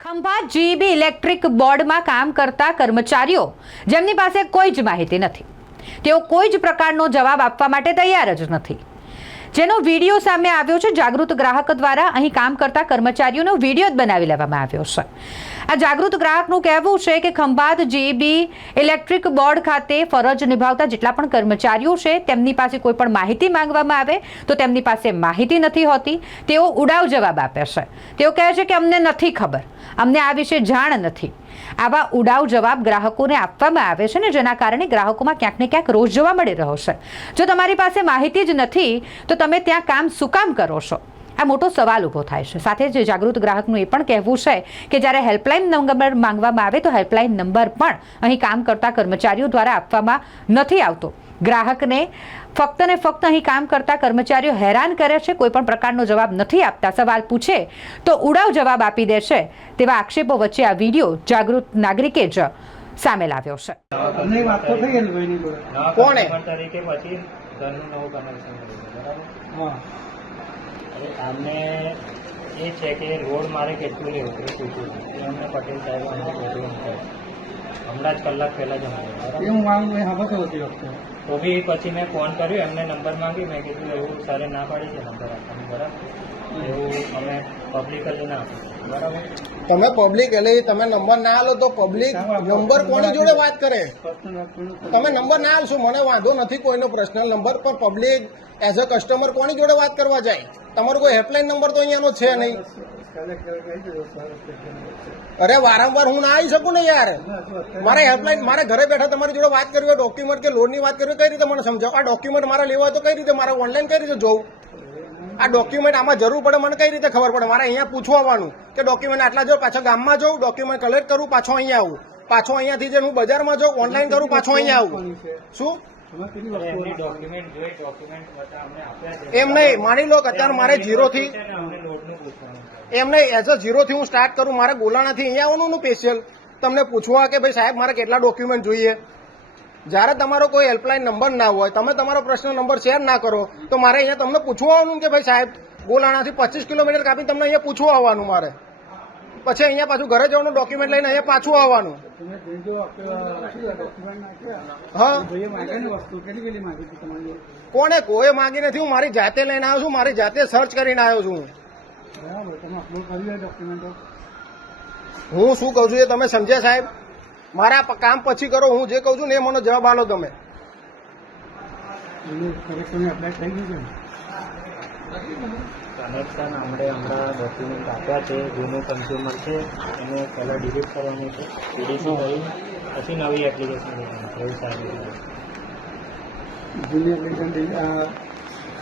Khambhat GB electric બોર્ડમાં કામ કરતા કર્મચારીઓ જેમની પાસે કોઈ જ માહિતી નથી. તેઓ કોઈ જ પ્રકારનો જવાબ આપવા માટે તૈયાર જ નથી. જેનો વીડિયો સામે આવ્યો છે, જાગૃત ગ્રાહક દ્વારા અહીં કામ કરતા કર્મચારીઓનો વીડિયો જ બનાવી લેવામાં આવ્યો છે. આ જાગૃત ગ્રાહકનું કહેવું છે કે ખંભાત જેબી ઇલેક્ટ્રિક બોર્ડ ખાતે ફરજ નિભાવતા જેટલા પણ કર્મચારીઓ છે, તેમની પાસે કોઈ પણ માહિતી માંગવામાં આવે તો તેમની પાસે માહિતી નથી હોતી. તેઓ ઉડાવ જવાબ આપે છે. તેઓ કહે છે કે અમને નથી ખબર. અમને આ વિશે જાણ નથી. આવા ઉડાવ જવાબ ગ્રાહકોને આપવામાં આવે છે ને જેના કારણે ગ્રાહકોમાં ક્યાંક ને ક્યાંક રોષ જોવા મળી રહ્યો છે. જો તમારી પાસે માહિતી જ નથી, તો તમે ત્યાં કામ શું કામ કરો છો? આ મોટો સવાલ ઊભો થાય છે. સાથે જ જાગૃત ગ્રાહકનું એ પણ કહેવું છે કે જ્યારે હેલ્પલાઇન નંબર માંગવામાં આવે તો હેલ્પલાઇન નંબર પણ અહીં કામ કરતા કર્મચારીઓ દ્વારા આપવામાં નથી આવતો. ગ્રાહકને ફક્ત ને ફક્ત અહીં કામ કરતા કર્મચારીઓ હેરાન કરે છે કોઈ પણ પ્રકારનો જવાબ નથી આપતા. સવાલ પૂછે તો ઉડાવ જવાબ આપી દે છે તેવા આક્ષેપો વચ્ચે આ વીડિયો જાગૃત નાગરિકે જ સામે લાવ્યો છે. કોણે? એ છે કે રોડ મારે કેટલું લેવું પૂછ્યું અમને પટેલ સાહેબ અમને બધું. હમણાં જ કલાક પહેલા જ એ હું મારું તો હતી વખતે. તો બી પછી મેં ફોન કર્યો એમને નંબર માંગી મેં કીધું એવું સરે ના પાડી છે નંબર આપવાનું. બરાબર? એવું અમે પબ્લિક જ ના બરાબર? તમે પબ્લિક એટલે તમે નંબર ના આલો તો પબ્લિક નંબર કોની જોડે વાત કરે? તમે નંબર ના આવશો મને વાંધો નથી કોઈનો પર્સનલ નંબર પણ પબ્લિક એઝ અ કસ્ટમર કોની જોડે વાત કરવા જાય? તમારો કોઈ હેલ્પલાઇન નંબર તો અહીંયાનો છે નહીં. અરે વારંવાર હું ના આવી શકું ને યાર. મારે હેલ્પલાઇન મારે ઘરે બેઠા તમારી જોડે વાત કરવી હોય ડોક્યુમેન્ટ કે લોનની વાત કરવી કઈ રીતે મને સમજાવો? આ ડોક્યુમેન્ટ મારે લેવા તો કઈ રીતે? મારે ઓનલાઈન કઈ રીતે જોવું? આ ડોક્યુમેન્ટ આમાં જરૂર પડે મને કઈ રીતે ખબર પડે? મારે અહીંયા પૂછવાનું કે ડોક્યુમેન્ટ આટલા જો પાછો ગામમાં જાઉં ડોક્યુમેન્ટ કલેક્ટ કરું પાછો અહીંયા આવું. પાછો અહીંયાથી જે હું બજારમાં જાઉં ઓનલાઈન કરું પાછો અહીંયા આવું. શું? એમ નહીં માની લો કે અત્યારે મારે પૂછવાનું છે. એમ નહીં એઝ અ ઝીરોથી હું સ્ટાર્ટ કરું મારે ગોલાણાથી અહીંયા આવવાનું સ્પેશિયલ તમને પૂછવા કે ભાઈ સાહેબ મારે કેટલા ડોક્યુમેન્ટ જોઈએ? જ્યારે તમારો કોઈ હેલ્પલાઇન નંબર ના હોય તમે તમારો પ્રશ્ન નંબર શેર ના કરો તો મારે અહીંયા તમને પૂછવા આવવાનું કે ભાઈ સાહેબ ગોલાણાથી પચીસ કિલોમીટર કાપી તમને અહીંયા પૂછવા આવવાનું મારે. પછી અહીંયા પાછું ઘરે જવાનું ડોક્યુમેન્ટ લઈને અહીંયા પાછું આવવાનું? કોને કોઈ માંગી નથી. હું મારી જાતે લઈને આવ્યો છું. મારી જાતે સર્ચ કરીને આવ્યો છું હું. શું કહું છું એ તમે સમજ્યા સાહેબ? મારા કામ પછી કરો. હું જે કહું છું ને એ મને જવાબ આલો તમે. એપ્લાય થઈ ગયું છે? કનેક્શન આપણે હમણાં ડોક્યુમેન્ટ આપ્યા છે જૂનું કન્ઝ્યુમર છે એને પહેલાં ડિલીટ કરવાનું છે. ડિલીટ કરી પછી નવી એપ્લિકેશન લેવાની છે. એવું સારું છે. જૂની એપ્લિકેશન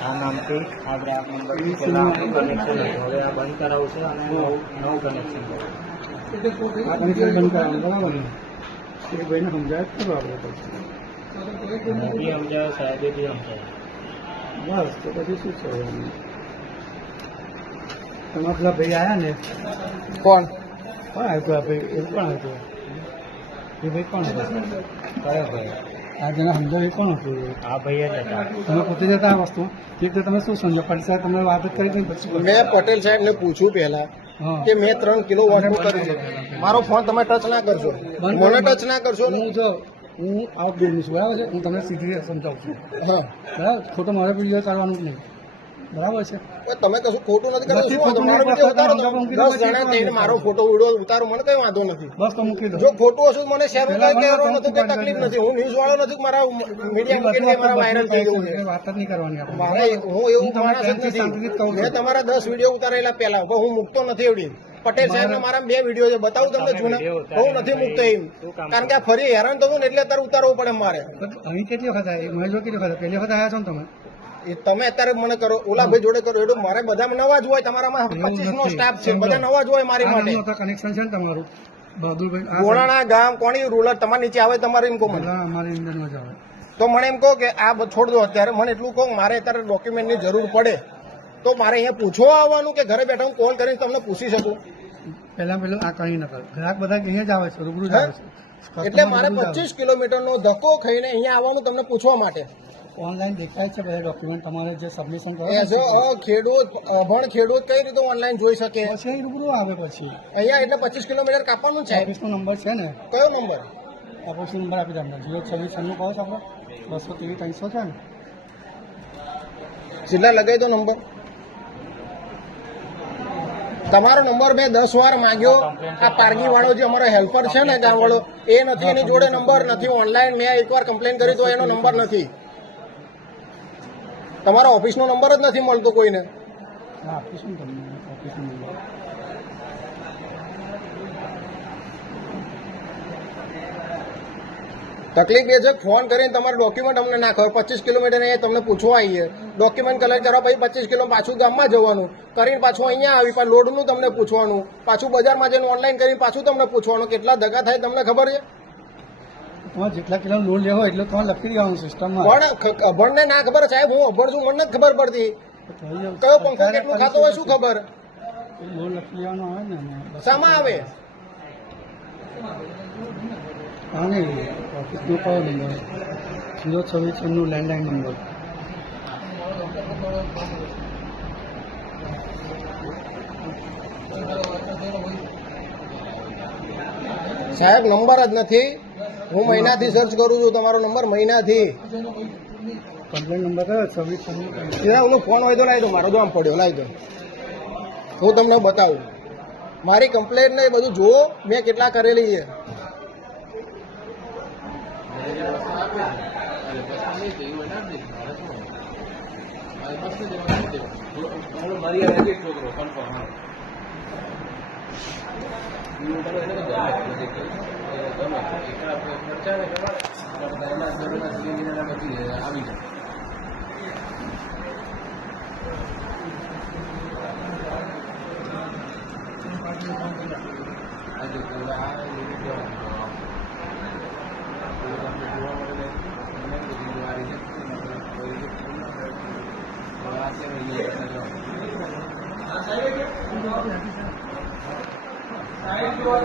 આ નામથી આ ગ્રાહક નંબરથી પહેલાં કનેક્શન હતું. હવે આ બંધ કરાવશે અને નવું નવું કનેક્શન કરવું કનેક્શન બંધ કરવાનું બરાબર ને? એ ભાઈને સમજાય જ આપણે પછી બી સમજાવ્યો સાહેબે બી સમજાવ્યો બસ તો પછી શું છે? પેલા ભાઈ આવ્યા ને? કોણ? કોણ આવ્યું ભાઈ? એ કોણ હતું એ ભાઈ કોણ હતા કયો ભાઈ? આ જેને સમજાવ એ કોણ હતું આ ભાઈ જ હતા. તમે પોતે જતા આ વસ્તુ? તે રીતે તમે શું સમજો? પટેલ સાહેબ તમે વાત જ કરી પછી મેં પટેલ સાહેબને પૂછ્યું પહેલા હા. કે મેં ત્રણ કિલો વોટનું કર્યું છે. મારો ફોન તમે ટચ ના કરશો. મને ટચ ના કરશો હું જો હું આઉટડોરની છું. બરાબર છે? હું તમને સીધી સમજાવું છું. હા. બરાબર? ખોટો મારે વીડિયો ચાલવાનું જ નહીં. બરાબર છે? તમે કશું ખોટું નથી કરતા નથી શું વાંધો? ખોટું મારો નહીં, વીડિયો ઉતારો દસ જણા થઈને નથી. મારો ફોટો વીડિયો ઉતારો મને કઈ વાંધો નથી. બસ તો મૂકી દો. જો ખોટું હશે મને શેર કઈ કહેવાનો નથી કે તકલીફ નથી. હું ન્યૂઝ વાળો નથી મારા મીડિયા મૂકીને મારા વાયરલ થઈ ગયું છે. વાત જ નહીં કરવાની મારે હું એવું માણસ જ નથી. મેં તમારા દસ વીડિયો ઉતારેલા પહેલા. હું મૂકતો નથી એવડી. પટેલ સાહેબ મારા બે વીડિયો છે. બતાવું તમને તમે જૂના હું નથી મૂકતો એમ. કારણ કે આ ફરી હેરાન થવું ને એટલે અત્યારે ઉતારવું પડે મારે. અહીં કેટલી વખત આવ્યા મને કેટલી વખત પહેલી વખત આવ્યા છો ને તમે? તમે અત્યારે મને કરો ઓલા ભાઈ જોડે કરો એટલું મારે બધા નવા જ હોય તમારામાં પચીસ નો સ્ટાફ છે બધા નવા જ હોય મારી માટે. કનેક્શન છે તમારું? ગોળાણા ગામ કોણી રૂરલ તમારી નીચે આવે તમારે એમ કહો જ આવે. તો મને એમ કહો કે આ છોડ દો અત્યારે મને એટલું કહો મારે અત્યારે ડોક્યુમેન્ટની જરૂર પડે. તો મારે અહીંયા પૂછવા આવવાનું કે ઘરે બેઠા હું કોલ કરીને તમને પૂછી શકું? પહેલા પહેલું આ કઈ ન કરે. ગ્રાહક બધા અહીંયા જ આવે છે રૂબરૂ જ આવે છે. એટલે મારે પચીસ કિલોમીટરનો ધક્કો ખાઈને અહીંયા આવવાનું તમને પૂછવા માટે. ઓનલાઈન દેખાય છે બધા ડોક્યુમેન્ટ તમારે જે સબમિશન કરો એઝ અ ખેડૂત અભણ ખેડૂત કઈ રીતે ઓનલાઈન જોઈ શકે? પછી રૂબરૂ આવે પછી. અહીંયા એટલે પચીસ કિલોમીટર કાપવાનું છે? ઓફિસનો નંબર છે ને? કયો નંબર ઓફિસનો નંબર આપી તમને જીરો છવ્વીસ છન્નું કહો છો આપણે? બસો ત્રેવીસ ત્રણસો છે ને? જિલ્લા લગાવી દો નંબર તમારો નંબર મેં દસ વાર માંગ્યો. આ પારગી વાળો જે અમારો હેલ્પર છે ને ગામ વાળો એ નથી એની જોડે નંબર નથી. ઓનલાઈન મેં એકવાર કમ્પ્લેન કરી તો એનો નંબર નથી. તમારા ઓફિસનો નંબર જ નથી મળતો કોઈને. તકલીફ એ છે ફોન કરીને તમારું ડોક્યુમેન્ટ અમને ના ખબર. પચીસ કિલોમીટર એ તમને પૂછવા આવીએ. ડોક્યુમેન્ટ કલેક્ટ કરવા પછી પચીસ કિલો પાછું ગામમાં જવાનું. કરીને પાછું અહીંયા આવી પણ લોડનું તમને પૂછવાનું. પાછું બજારમાં જઈને ઓનલાઈન કરીને પાછું તમને પૂછવાનું. કેટલા ધગા થાય તમને ખબર છે? તમારે જેટલા કિલો લોન લેવો એટલો તમારે લખી દેવાનું સિસ્ટમમાં પણ અભણને ના ખબર સાહેબ હું અભણ છું મને ખબર પડતી. કયો પંખો કેટલું ખાતો હોય શું ખબર? લોન લખી લેવાનું આવે ને શામાં આવે? હા નહીં ઓફિસનો કયો નંબર જીરો છવ્વીસ છન્નું લેન્ડલાઇન નંબર સાહેબ નંબર જ નથી. હું મહિનાથી સર્ચ કરું છું તમારો નંબર મહિનાથી કમ્પ્લેન નંબર કયો છવ્વીસ ઓલો ફોન હોય તો લાવી દો મારો તો આમ પડ્યો લાવી દો હું તમને બતાવું મારી કમ્પ્લેન ને એ બધું જુઓ મેં કેટલા કરેલી છે છોકરો અને બીજા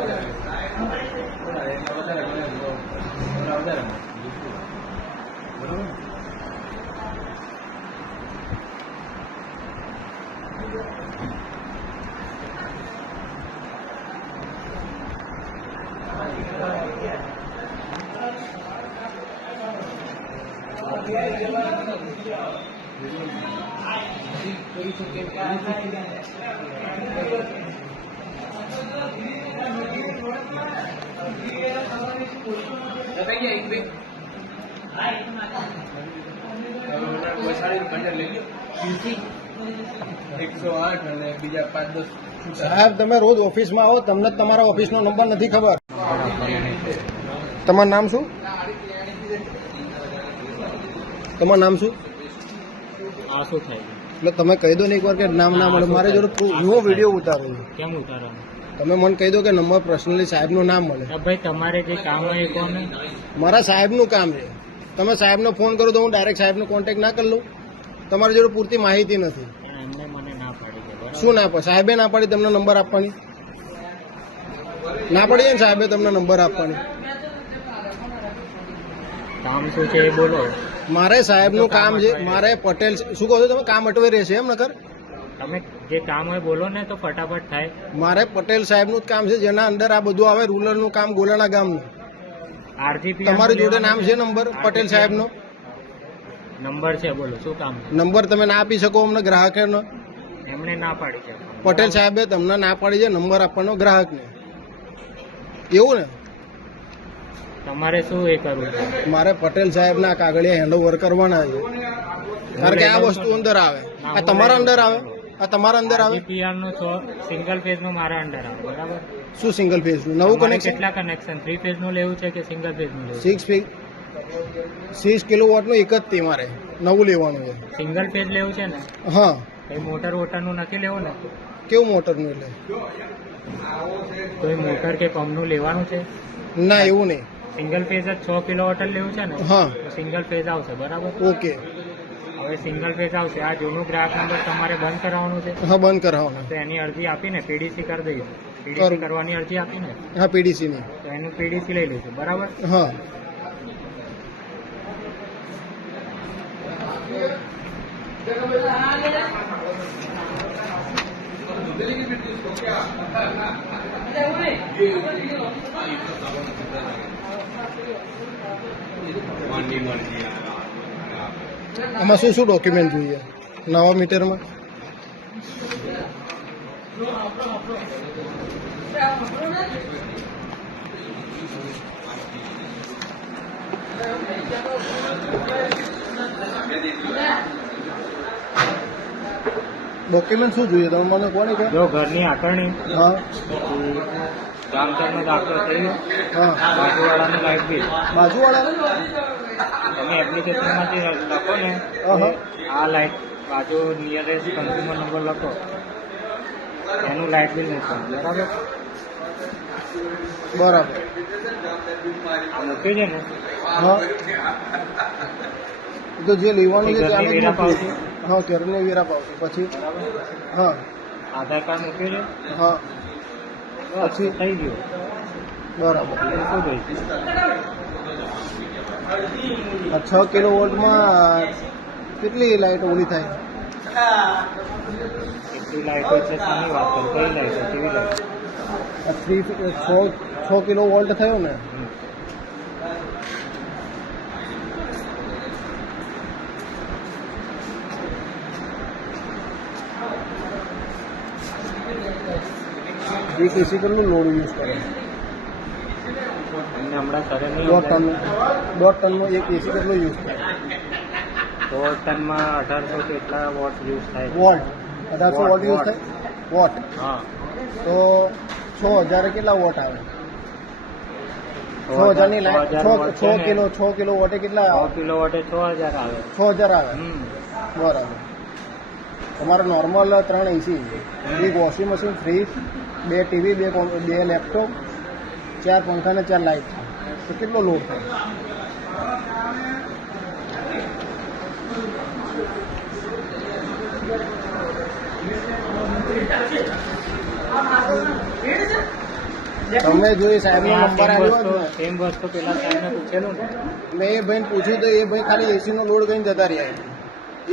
પાંચ દસ સાહેબ તમે રોજ ઓફિસમાં આવો તમને જ તમારા ઓફિસનો નંબર નથી ખબર. તમારું નામ શું? તમારું નામ શું? આ શું થાય એટલે તમે કહી દો ને એકવાર કે નામ ના મળે મારે જોડે proof- વીડિયો ઉતારો કેમ ઉતારવાનું તમે મને કહી દો કે નંબર પર્સનલી સાહેબનું નામ મળે ભાઈ તમારે જે કામ હોય એ કોને મારા સાહેબનું કામ છે. તમે સાહેબનો ફોન કરો તો હું ડાયરેક્ટ સાહેબનો કોન્ટેક્ટ ના કરી લઉં. તમારી જોડે પૂરતી માહિતી નથી. એમને મને ના પાડી શું ના પડે? સાહેબે ના પાડી તમને નંબર આપવાની? ના પડી ને સાહેબે તમને નંબર આપવાની? કામ શું છે એ બોલો. મારે સાહેબનું કામ છે મારે પટેલ શું કહો છો તમે? કામ અટવે રહેશે એમ નકર? તમે જે કામ હોય બોલો ને તો ફટાફટ થાય. મારે પટેલ સાહેબનું જ કામ છે જેના અંદર આ બધું આવે રૂરલનું કામ ગોલાણા ગામનું. આરજીપી તમારી જોડે નામ છે નંબર? પટેલ સાહેબનો? નંબર છે બોલો શું કામ નંબર તમે ના આપી શકો અમને ગ્રાહકનો. એમણે ના પાડી છે પટેલ સાહેબે તમને ના પાડી છે નંબર આપવાનો ગ્રાહકને. એવું ને? તમારે શું એ કરવું? છે મારે પટેલ સાહેબના કાગળિયા હેન્ડઓવર કરવાના છે. કારણ કે આ વસ્તુ અંદર આવે. આ તમારા અંદર આવે? આ તમારા અંદર આવે? આરજીપીઆરનું સિંગલ ફેઝનું મારા અંડર આવે બરાબર? શું સિંગલ ફેઝનું નવું તમારે કનેક્શન કેટલા કનેક્શન થ્રી ફેઝનું લેવું છે કે સિંગલ ફેઝનું સિક્સ ફી સિક્સ કિલો વોટનું એક જ તે મારે. નવું લેવાનું છે. સિંગલ ફેઝ લેવું છે ને? હા. એ મોટર વોટરનું નથી લેવું ને? કેવું મોટરનું એટલે? તો એ મોટર કે પંપનું લેવાનું છે? ના એવું નહીં. સિંગલ ફેઝ જ છ કિલોવોટ જ લેવું છે ને હા. સિંગલ ફેઝ આવશે બરાબર? ઓકે. હવે સિંગલ ફેઝ આવશે. આ જૂનું ગ્રાહક નંબર તમારે બંધ કરાવવાનું છે? હા બંધ કરાવવાનું તો એની અરજી આપીને પીડીસી કરી દઈશું પીડીસી કરવાની અરજી આપીને? હા પીડીસી ની. તો એનું પીડીસી લઈ લઈશું બરાબર? હા. డెలిగేట్ తీసుకో આમાં શું શું ડોક્યુમેન્ટ જોઈએ? નવા મીટરમાં ડોક્યુમેન્ટ શું જોઈએ? તમે મને કોને કહો જો ઘરની આકરણી હા. કામચારનો દાખલો થયો બાજુવાળાનું લાઇટ બિલ બાજુવાળા તમે એપ્લિકેશનમાંથી લખો ને આ લાઇટ બાજુ નિયરેસ્ટ કન્ઝ્યુમર નંબર લખો. એનું લાઇટ બિલ મૂકવાનું બરાબર? બરાબર. આ મૂક્યું છે ને. હા. તો જે લેવાનું છે ત્યાંનું વેરા મૂકવું. હા ઘરની વેરા પાવતી પછી? હા. આધાર કાર્ડ મૂકી છે હા. પછી? થઈ ગયું. બરાબર. છ કિલો વોલ્ટમાં કેટલી લાઇટ ઓલી થાય? એટલી લાઇટો છે શાની વાત કરો કઈ લાઇટો કેવી લાઇટ આ થ્રી છ છ કિલો વોલ્ટ થયો ને? એક એસી કેટલું લોડ યુઝ કરે. દોઢ ટન દોઢ ટનનો એક એસી કેટલો યુઝ કરે. દોઢ ટનમાં અઢારસો કેટલા વોટ યુઝ થાય વોટ અઢારસો વોટ, યુઝ થાય? વોટ હા. તો છ હજાર કેટલા વોટ આવે? છ હજારની લાઈટ છ કિલો છ કિલો વોટે કેટલા કિલો વોટે છ હજાર આવે. છ હજાર આવે. બરાબર. તમારે નોર્મલ ત્રણ એસી એક વોશિંગ મશીન ફ્રીજ બે ટીવી બે બે લેપટોપ ચાર પંખા ને ચાર લાઇટ તો કેટલો લોડ થાય? તમને જોઈ સાહેબ સાહેબનો નંબર આવ્યો જ. વસ્તુ પેલા સાહેબને પૂછેલું મેં એ ભાઈ પૂછ્યું તો એ ભાઈ ખાલી એસીનો લોડ કરીને જતા રહ્યા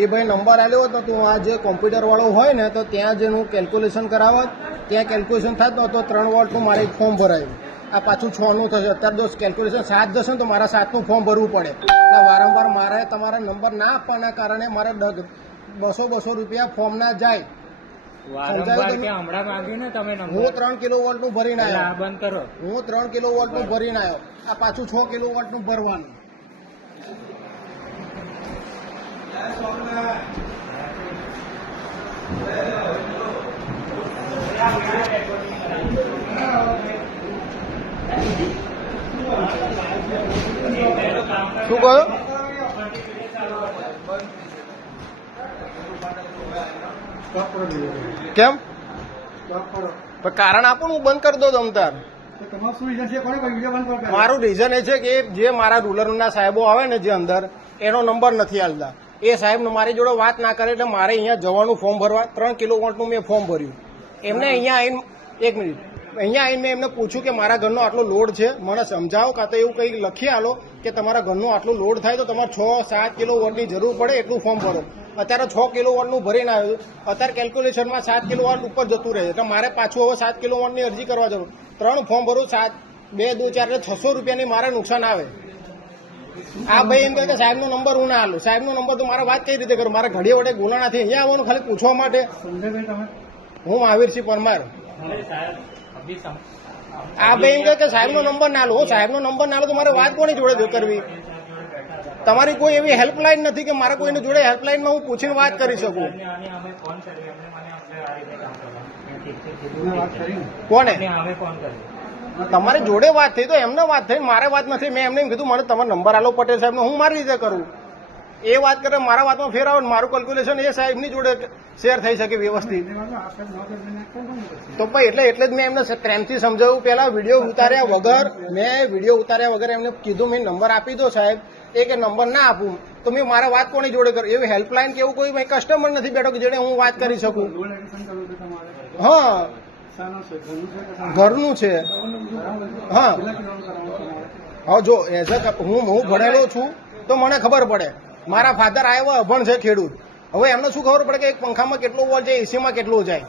એ ભાઈ નંબર આવ્યો હતો તો આ જે કોમ્પ્યુટર વાળો હોય ને તો ત્યાં જ એનું કેલ્ક્યુલેશન કરાવત. ત્યાં કેલ્ક્યુલેશન થાત તો ત્રણ વોલ્ટનું મારે ફોર્મ ભરાયું. આ પાછું છ નું થશે. અત્યારે જો કેલ્ક્યુલેશન સાત જશે ને તો મારા સાતનું ફોર્મ ભરવું પડે. એટલે વારંવાર મારે તમારા નંબર ના આપવાના કારણે મારે બસો બસો રૂપિયા ફોર્મના જાય. માંગ્યું ને તમે હું ત્રણ કિલો વોલ્ટનું ભરીને એટલે આ આવ્યો બંધ કરો. હું ત્રણ કિલો વોલ્ટનું ભરીને આવ્યો. આ પાછું છ કિલો વોલ્ટનું ભરવાનું. શું કહ્યું કેમ? કારણ આપો હું બંધ કરી દો તમતાર મારું રીઝન એ છે કે જે મારા રૂલરના સાહેબો આવે ને જે અંદર, એનો નંબર નથી હાલતા. એ સાહેબ મારી જોડે વાત ના કરે એટલે મારે અહીંયા જવાનું ફોર્મ ભરવા. ત્રણ કિલો વોટનું મેં ફોર્મ ભર્યું. એમને અહીંયા આવીને એક મિનિટ અહીંયા આવીને મેં એમને પૂછ્યું કે મારા ઘરનો આટલો લોડ છે? મને સમજાવો કાં તો એવું કંઈક લખી આલો કે તમારા ઘરનો આટલો લોડ થાય તો તમારે છ સાત કિલો વોટની જરૂર પડે એટલું ફોર્મ ભરો. અત્યારે છ કિલો વોટનું ભરીને આવ્યું અત્યારે કેલ્ક્યુલેશનમાં સાત કિલો વોટ ઉપર જતું રહે છે. એટલે મારે પાછું હવે સાત કિલો વોટની અરજી કરવા જરૂર. ત્રણ ફોર્મ ભરું સાત બે દો ચાર એટલે છસો રૂપિયાની મારે નુકસાન આવે. આ ભાઈ એમ કે સાહેબનો નંબર હું ના આલું સાહેબનો નંબર તો મારે વાત કઈ રીતે કરું? મારે ઘડી વડે ગોલાણાથી અહીંયા આવવાનું ખાલી પૂછવા માટે. હું મહાવીરસિંહ પરમાર. સાહેબ આ ભાઈ એમ કે સાહેબનો નંબર ના લો હું સાહેબનો નંબર ના લો તો મારે વાત કોની જોડે કરવી? તમારી કોઈ એવી હેલ્પલાઇન નથી કે મારે કોઈની જોડે હેલ્પલાઇનમાં હું પૂછીને વાત કરી શકું? ને કોને? તમારી જોડે વાત થઈ તો એમને વાત થઈ મારે વાત નથી. મેં એમને એમ કીધું મને તમારો નંબર આલો પટેલ સાહેબનો હું મારી રીતે કરું. એ વાત કરે મારા વાતમાં ફેર ને મારું કેલ્ક્યુલેશન એ સાહેબની જોડે શેર થઈ શકે વ્યવસ્થિત. સાહેબ? તો ભાઈ એટલે એટલે જ મેં એમને પ્રેમથી સમજાવ્યું. પેલા વીડિયો ઉતાર્યા વગર મેં વીડિયો ઉતાર્યા વગર એમને કીધું મેં નંબર આપી દો સાહેબ. એ કે નંબર ના આપું. તો મેં મારા વાત કોની જોડે કરું? એવી હેલ્પલાઇન કે એવું કોઈ કસ્ટમર નથી બેઠો કે જેને હું વાત કરી શકું. હા. ઘરનું છે. હા. હા, જો એઝ અ હું હું ભણેલો છું, તો મને ખબર પડે. મારા ફાધર આવ્યા અભણ છે ખેડૂત. હવે એમને શું ખબર પડે કે એક પંખામાં કેટલો વોલ્ટ જાય એસીમાં કેટલો જાય?